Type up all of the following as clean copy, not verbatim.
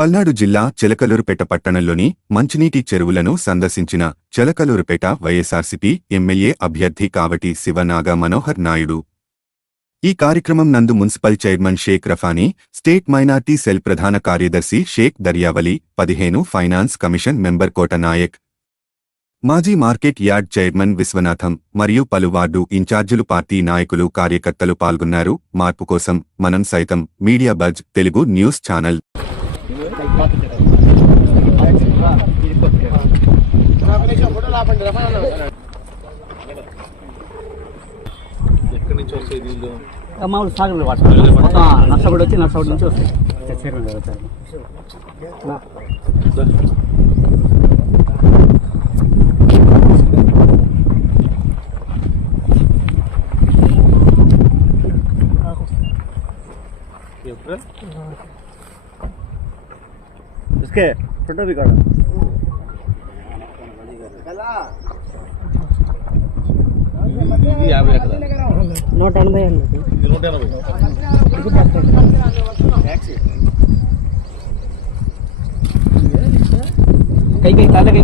పల్నాడు జిల్లా చిలకలూరుపేట పట్టణంలోని మంచినీటి చెరువులను సందర్శించిన చిలకలూరుపేట వైఎస్ఆర్సీపీ ఎమ్మెల్యే అభ్యర్థి కావటి శివనాగ మనోహర్ నాయుడు. ఈ కార్యక్రమం నందు municipal chairman Shaik Rafani, state minority cell ప్రధాన కార్యదర్శి Shaik Daryavali, 15 finance commission member Kota Nayak, మాజీ మార్కెట్ యార్డ్ చైర్మన్ విశ్వనాథం మరియు పలు వార్డు ఇన్ఛార్జీలు, పార్టీ నాయకులు, కార్యకర్తలు పాల్గొన్నారు. మార్పు కోసం మనం సైతం. Media buzz Telugu news channel. మామూలు సాగులు మొత్తం నష్టపడి వచ్చి నష్టపడి నుంచి వస్తాయి. చైర్మన్ గారు వచ్చారు. इसके फोटो भी काढ़ो. 180 कई ताले कई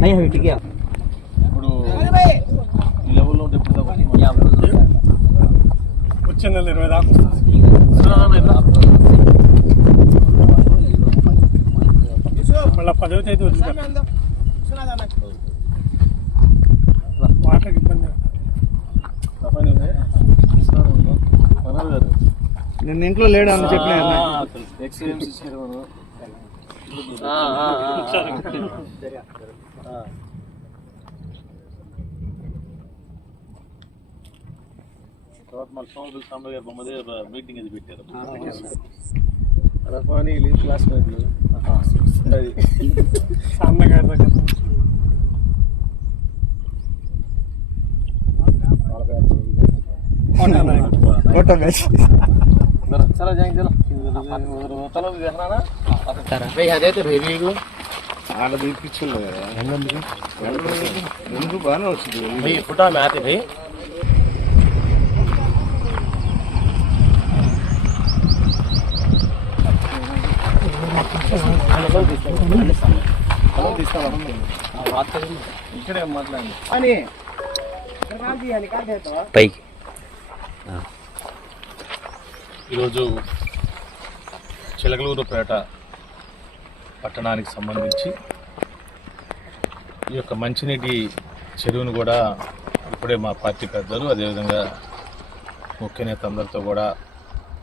नहीं है ठीक है. వచ్చే నెల 20 దాకా మళ్ళీ 10వ తేదీ వదిలిపెట్టాలి. వాటర్కి ఇబ్బంది. నేను ఇంట్లో లేడు అని చెప్పిన మీటింగ్ అది పెట్టారు. రఫానీ క్లాస్మేట్లు चलो जाएंगे. चलो चलो देखना ना भाई आ जाते भाई को आला दी पीछे लगा नंदू बाना వచ్చింది भाई फोटो में आते भाई. ఇక్కడే మాట్లాడండి అని పైకి. ఈరోజు చిలకలూరుపేట పట్టణానికి సంబంధించి ఈ యొక్క మంచినీటి చెరువును కూడా ఇప్పుడే మా పార్టీ పెద్దలు, అదేవిధంగా ముఖ్య నేత అందరితో కూడా,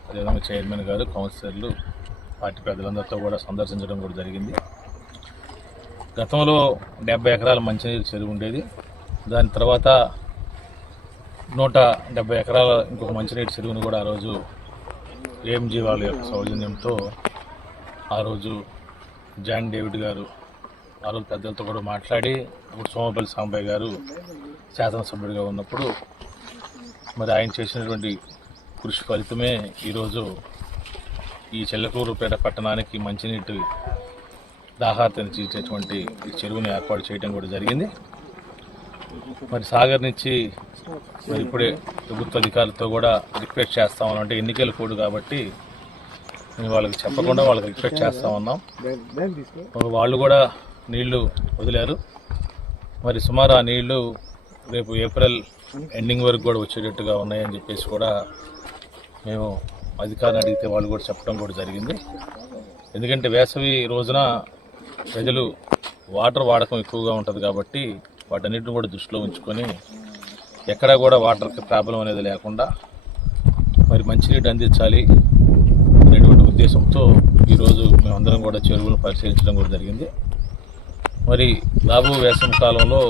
అదేవిధంగా చైర్మన్ గారు, కౌన్సిలర్లు, పార్టీ పెద్దలందరితో కూడా సందర్శించడం కూడా జరిగింది. గతంలో 70 ఎకరాల మంచినీటి చెరువు ఉండేది. దాని తర్వాత 170 ఎకరాల ఇంకొక మంచినీటి చెరువును కూడా ఆ రోజు ఏఎంజీ వాళ్ళ యొక్క సౌజన్యంతో ఆ రోజు జాన్ డేవిడ్ గారు ఆ రోజు పెద్దలతో కూడా మాట్లాడి, అప్పుడు సోమపల్లి సాంబయ్య గారు శాసనసభ్యుడిగా ఉన్నప్పుడు మరి ఆయన చేసినటువంటి కృషి ఫలితమే ఈరోజు ఈ చిలకలూరుపేట పట్టణానికి మంచినీటి దాహార్తని తీర్చేటువంటి ఈ చెరువుని ఏర్పాటు చేయడం కూడా జరిగింది. మరి సాగర్ నుంచి మరి ఇప్పుడే ప్రభుత్వ అధికారులతో కూడా రిక్వెస్ట్ చేస్తా ఉన్నాం. అంటే ఎన్నికల కోడ్ కాబట్టి మేము వాళ్ళకి చెప్పకుండా వాళ్ళకి రిక్వెస్ట్ చేస్తూ ఉన్నాం. వాళ్ళు కూడా నీళ్లు వదిలారు. మరి సుమారు ఆ నీళ్లు రేపు ఏప్రిల్ ఎండింగ్ వరకు కూడా వచ్చేటట్టుగా ఉన్నాయని చెప్పేసి కూడా మేము అధికారులు అడిగితే వాళ్ళు కూడా చెప్పడం కూడా జరిగింది. ఎందుకంటే వేసవి రోజున ప్రజలు వాటర్ వాడకం ఎక్కువగా ఉంటుంది కాబట్టి వాటన్నిటిని కూడా దృష్టిలో ఉంచుకొని ఎక్కడా కూడా వాటర్కి ప్రాబ్లం అనేది లేకుండా మరి మంచినీటి అందించాలి అనేటువంటి ఉద్దేశంతో ఈరోజు మేమందరం కూడా చెరువులను పరిశీలించడం కూడా జరిగింది. మరి రాబో వేసవి కాలంలో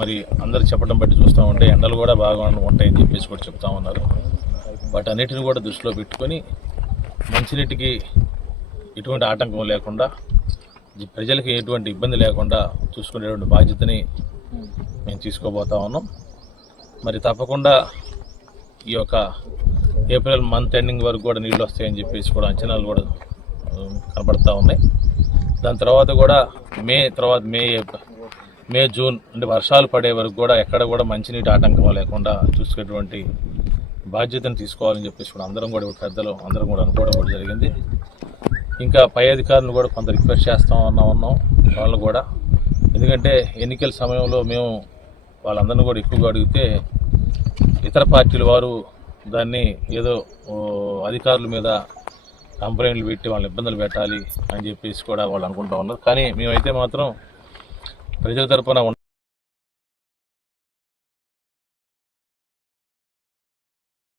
మరి అందరు చెప్పడం బట్టి చూస్తూ ఉంటే ఎండలు కూడా బాగా ఉంటాయని చెప్పేసి కూడా చెప్తా ఉన్నారు. వాటన్నిటిని కూడా దృష్టిలో పెట్టుకొని మంచినీటికి ఎటువంటి ఆటంకం లేకుండా, ప్రజలకి ఎటువంటి ఇబ్బంది లేకుండా చూసుకునేటువంటి బాధ్యతని మేము తీసుకోబోతా ఉన్నాం. మరి తప్పకుండా ఈ యొక్క ఏప్రిల్ మంత్ ఎండింగ్ వరకు కూడా నీళ్ళు వస్తాయని చెప్పేసి కూడా అంచనాలు కూడా కనబడతా ఉన్నాయి. దాని తర్వాత కూడా మే జూన్ అంటే వర్షాలు పడే వరకు కూడా ఎక్కడ కూడా మంచినీటి ఆటంకం లేకుండా చూసుకునేటువంటి బాధ్యతను తీసుకోవాలని చెప్పేసి కూడా అందరం కూడా పెద్దలు అందరం కూడా అనుకోవడం కూడా జరిగింది. ఇంకా పై అధికారులను కూడా కొంత రిక్వెస్ట్ చేస్తాం ఉన్నాం వాళ్ళు కూడా, ఎందుకంటే ఎన్నికల సమయంలో మేము వాళ్ళందరినీ కూడా ఎక్కువగా అడిగితే ఇతర పార్టీల వారు దాన్ని ఏదో అధికారుల మీద కంప్లైంట్లు పెట్టి వాళ్ళని ఇబ్బందులు పెట్టాలి అని చెప్పేసి కూడా వాళ్ళు అనుకుంటా ఉన్నారు. కానీ మేమైతే మాత్రం ప్రజల తరపున